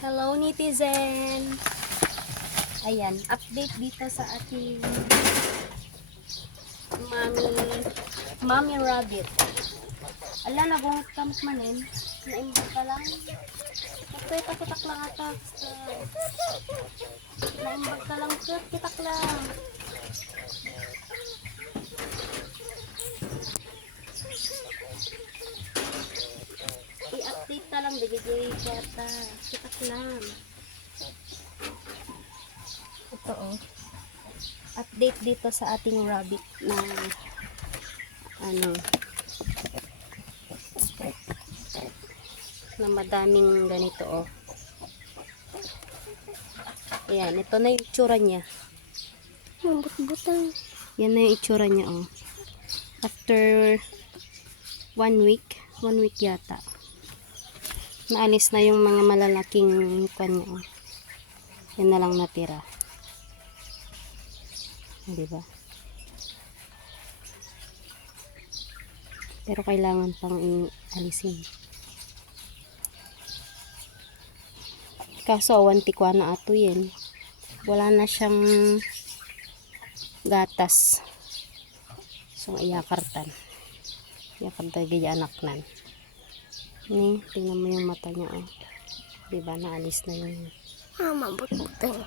Hello netizen! Ayan, update dito sa ating Mommy Rabbit. Ala, nabungot kamot manin. Naimbag ka lang. Kapit, kitak lang ata. Naimbag ka lang, kitak lang. I-update na lang, bigay kata. Kitak lang. Ito oh. Update dito sa ating rabbit na na madaming ganito oh. Ayan, ito na yung itsura niya. Butang. Yan na yung itsura niya oh. After 1 week yata. Naalis na yung mga malalaking kanya oh. Yan na lang natira. Diba? Pero kailangan pang alisin. Kaso awanti ko na ato yan. Wala na siyang gatas. So iyakartan. Iyakartan gaya anak nan. Ni, tingnan mo yung mata niya oh. Diba naalis na yung mabutang.